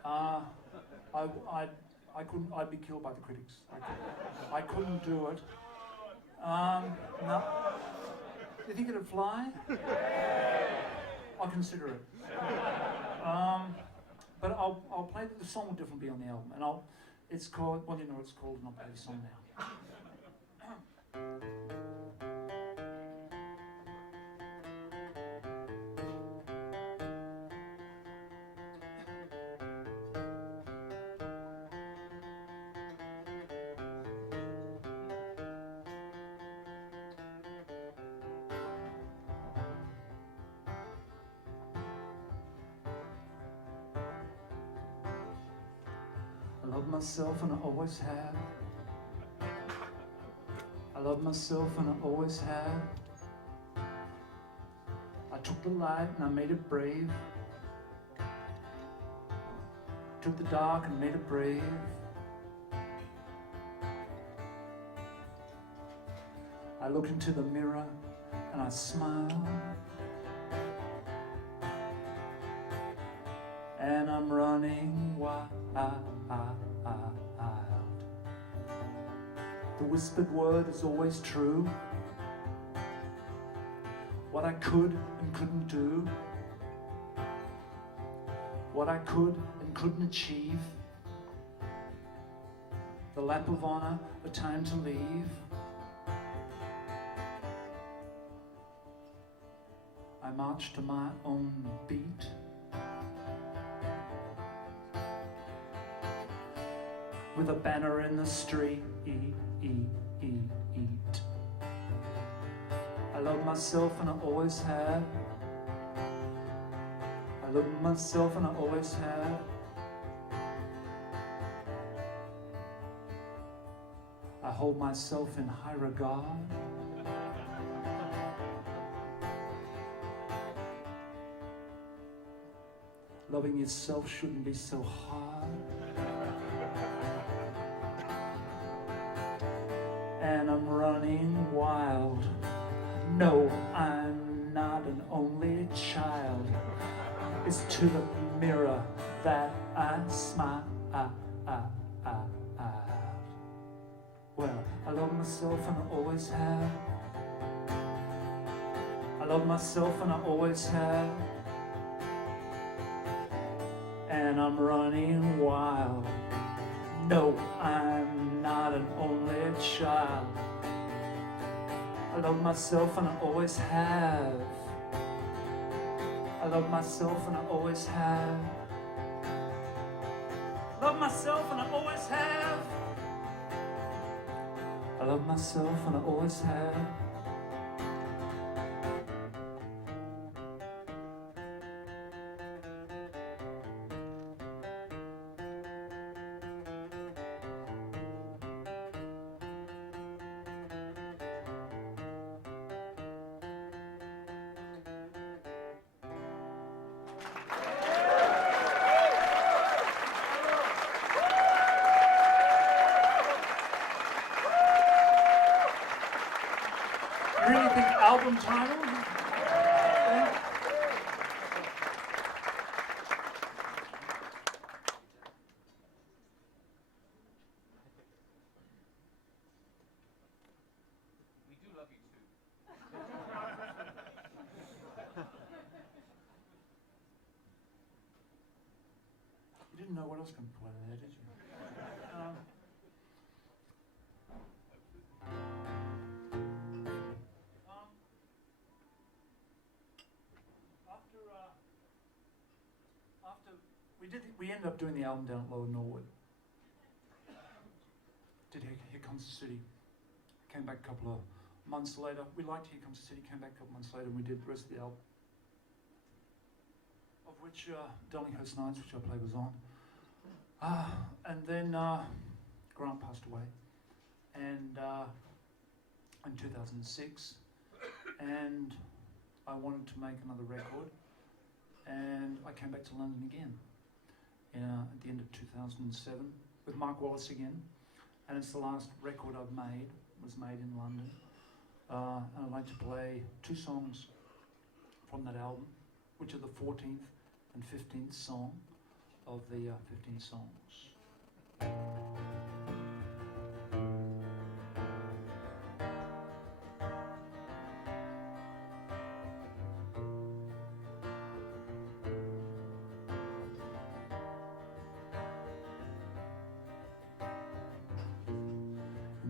I couldn't, I'd be killed by the critics. I couldn't do it. No. You think it'd fly? I'll consider it. But I'll play the song will definitely be on the album, and It's called, well, you know what it's called, and I'll play the song now. I love myself and I always have. I love myself and I always have. I took the light and I made it brave. Took the dark and made it brave. I look into the mirror and I smile. And I'm running wild. The whispered word is always true. What I could and couldn't do. What I could and couldn't achieve. The lap of honor, the time to leave. I march to my own beat. With a banner in the street. I love myself and I always have. I love myself and I always have. I hold myself in high regard. Loving yourself shouldn't be so hard. And I'm running wild. No, I'm not an only child. It's to the mirror that I smile. Well, I love myself and I always have. I love myself and I always have. And I'm running wild. No, I'm not an only child. I love myself and I always have. I love myself and I always have. Love myself and I always have. I love myself and I always have. Really think album title? We do love you too. You didn't know what I was going to play there, did you? We ended up doing the album down at Lower Norwood. Did Here Comes the City. Came back a couple of months later. We liked Here Comes the City. Came back a couple months later and we did the rest of the album. Of which Darlinghurst Nights, which I played, was on. And then Grant passed away. And in 2006. And I wanted to make another record. And I came back to London again. At the end of 2007 with Mark Wallace again, and it's the last record I've made, was made in London. And I'd like to play two songs from that album, which are the 14th and 15th song of the 15 songs.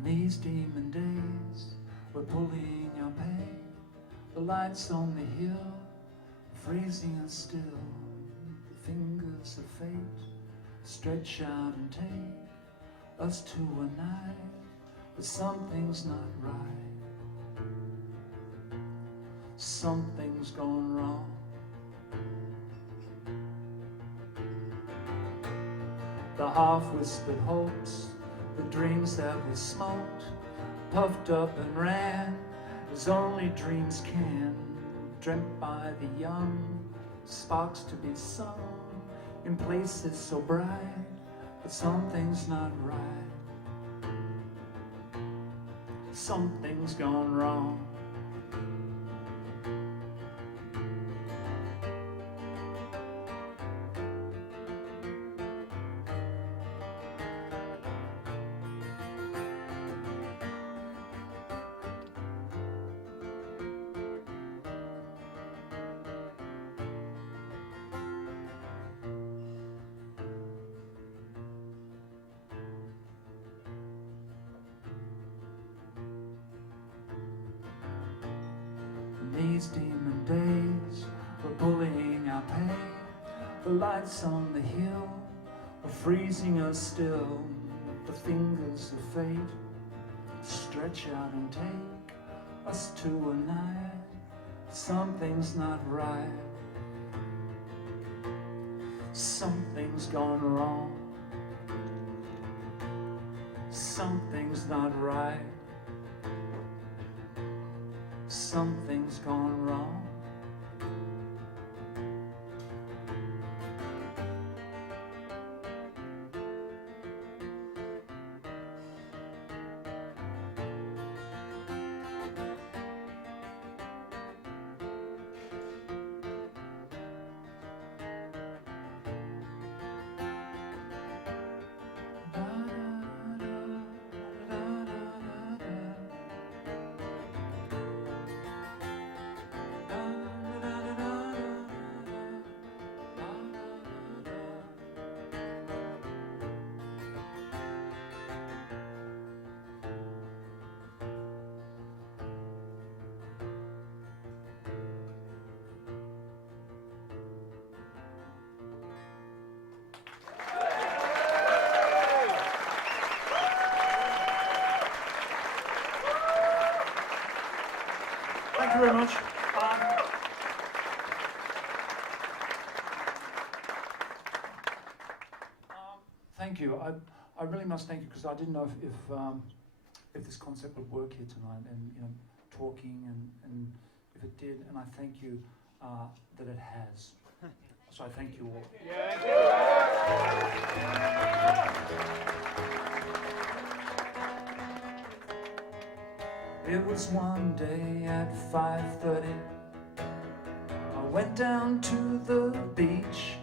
These demon days, we're pulling our pay. The lights on the hill, freezing us still. The fingers of fate stretch out and take us to a night, but something's not right. Something's gone wrong. The half-whispered hopes, the dreams that we smoked, puffed up and ran as only dreams can, dreamt by the young, sparks to be sung in places so bright, but something's not right. Something's gone wrong. These demon days, we're bullying our pay. The lights on the hill are freezing us still. The fingers of fate stretch out and take us to a night. Something's not right. Something's gone wrong. Something's not right. Something's gone wrong. Thank you very much. Thank you. I really must thank you, because I didn't know if this concept would work here tonight, and talking and if it did, and I thank you that it has. So I thank you all. It was one day at 5:30. I went down to the beach.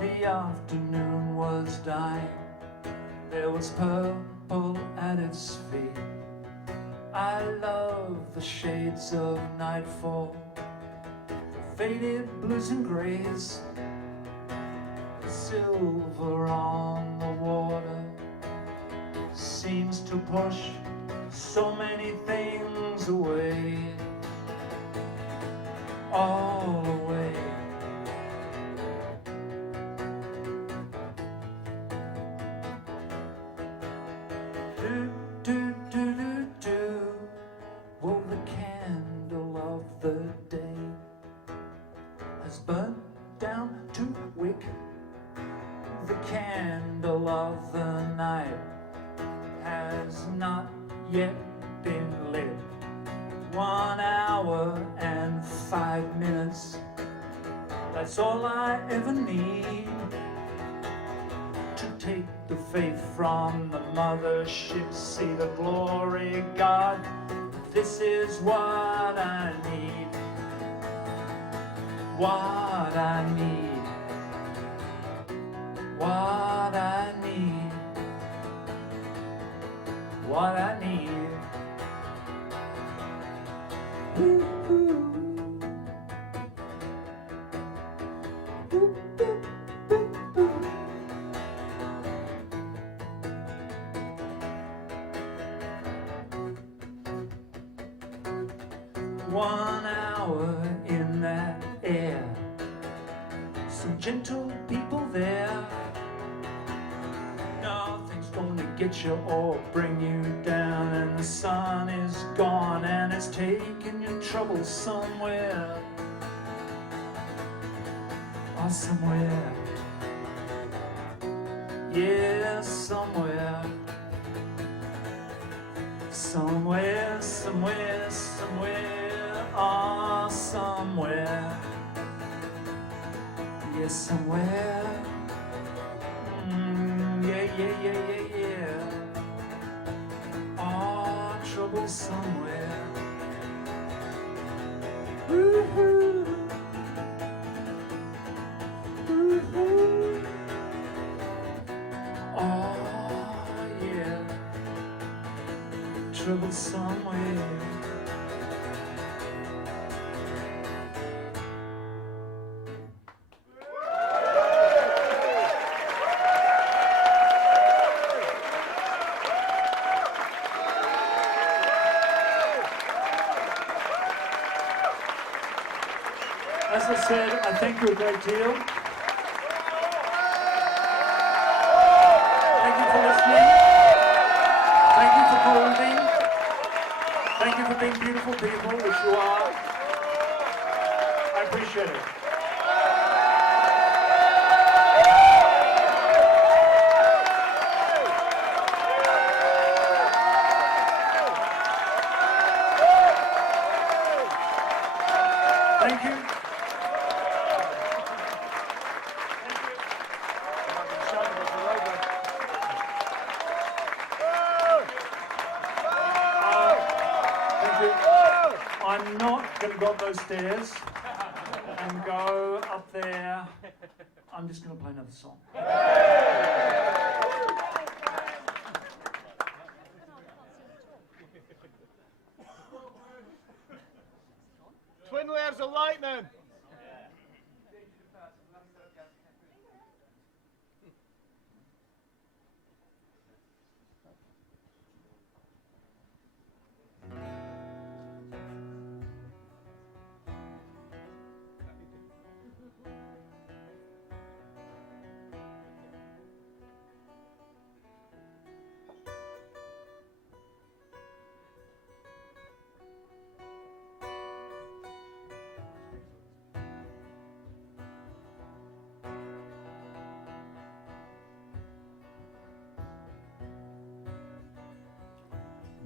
The afternoon was dying. There was purple at its feet. I love the shades of nightfall, the faded blues and grays, the silver on the water seems to push so many things away, all away. Do, do, do, do, do. Well, the candle of the day has burnt down to wick. The candle of the night has not yet been lit. 1 hour and 5 minutes, that's all I ever need to take the faith from the mothership, see the glory, God. This is what I need, what I need, what I need, what I need. Ooh, ooh. Ooh, ooh, ooh, ooh. some gentle people there. Nothing's gonna get you or bring you down, and the sun is gone and it's taking your troubles somewhere. Oh, somewhere. Yeah, somewhere. Somewhere, somewhere, somewhere. Ah, somewhere. Yeah, somewhere. Yeah, yeah, yeah, yeah, yeah. Ah, trouble somewhere. Woo-hoo. Woo-hoo. Oh, yeah. Trouble somewhere. As I said, I thank you a great deal. Thank you for listening. Thank you for grooving. Thank you for being beautiful people, which you are. I appreciate it. Thank you. I'm not going to go up those stairs and go up there. I'm just going to play another song. Twin layers of lightning.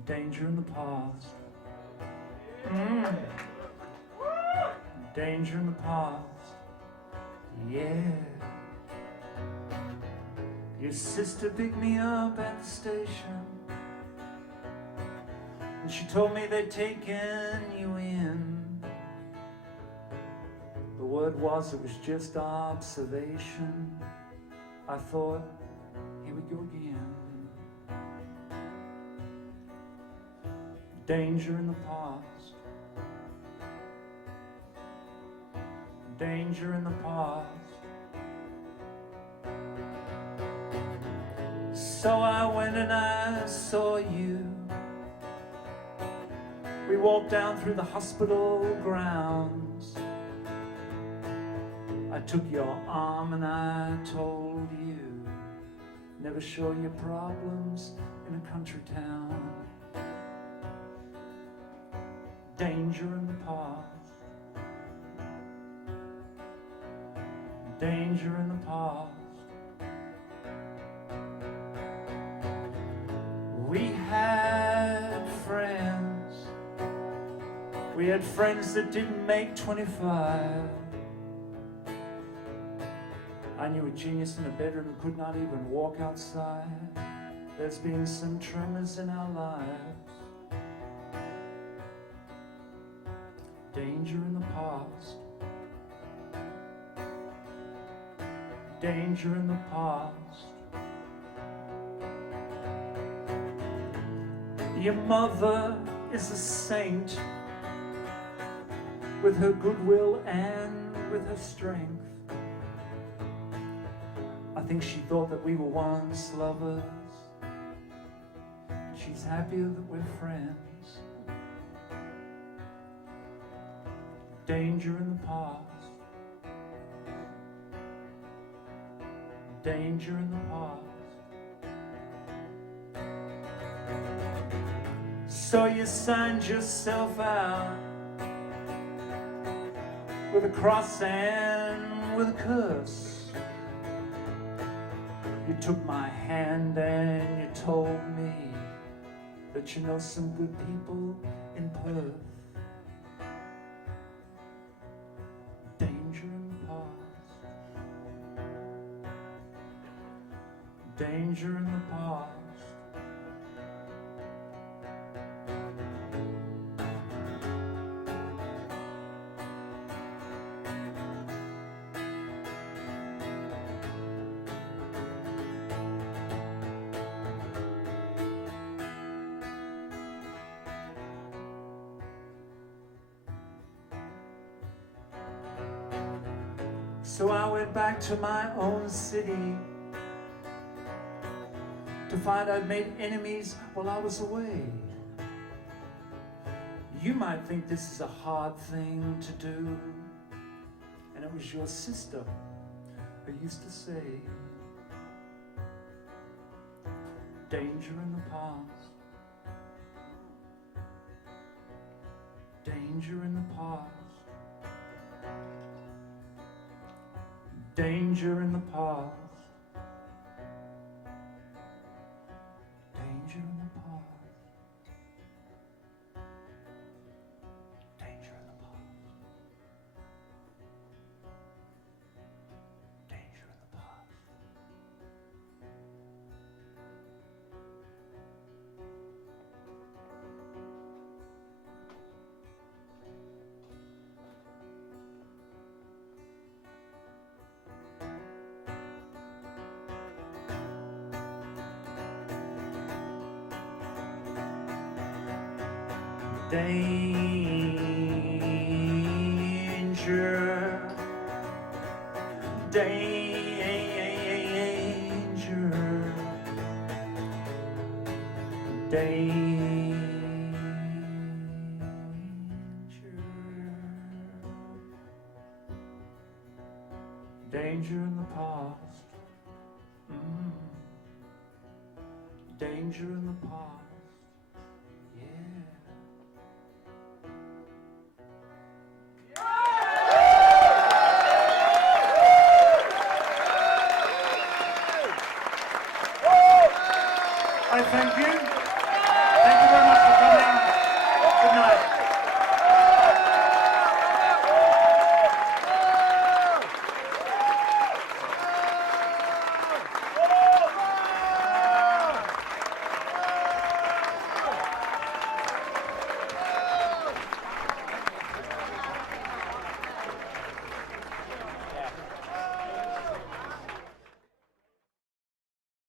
Danger in the past. Danger in the past. Yeah. Your sister picked me up at the station, and she told me they'd taken you in. The word was it was just observation. I thought, here we go again. Danger in the past. Danger in the past. So I went and I saw you. We walked down through the hospital grounds. I took your arm and I told you, never show your problems in a country town. Danger in the past. Danger in the past. We had friends. We had friends that didn't make 25. I knew a genius in a bedroom who could not even walk outside. There's been some tremors in our lives. Danger in the past. Danger in the past. Your mother is a saint, with her goodwill and with her strength. I think she thought that we were once lovers. She's happier that we're friends. Danger in the past. danger in the past. So you signed yourself out with a cross and with a curse. You took my hand and you told me that you know some good people in Perth. Danger in the past. Danger in the past. So I went back to my own city to find I'd made enemies while I was away. You might think this is a hard thing to do, and it was your sister who used to say, danger in the past, danger in the past. Danger in the past. Danger in the past. Danger in the past. Danger in the past. Danger, danger, danger, danger in the past. Danger in the past.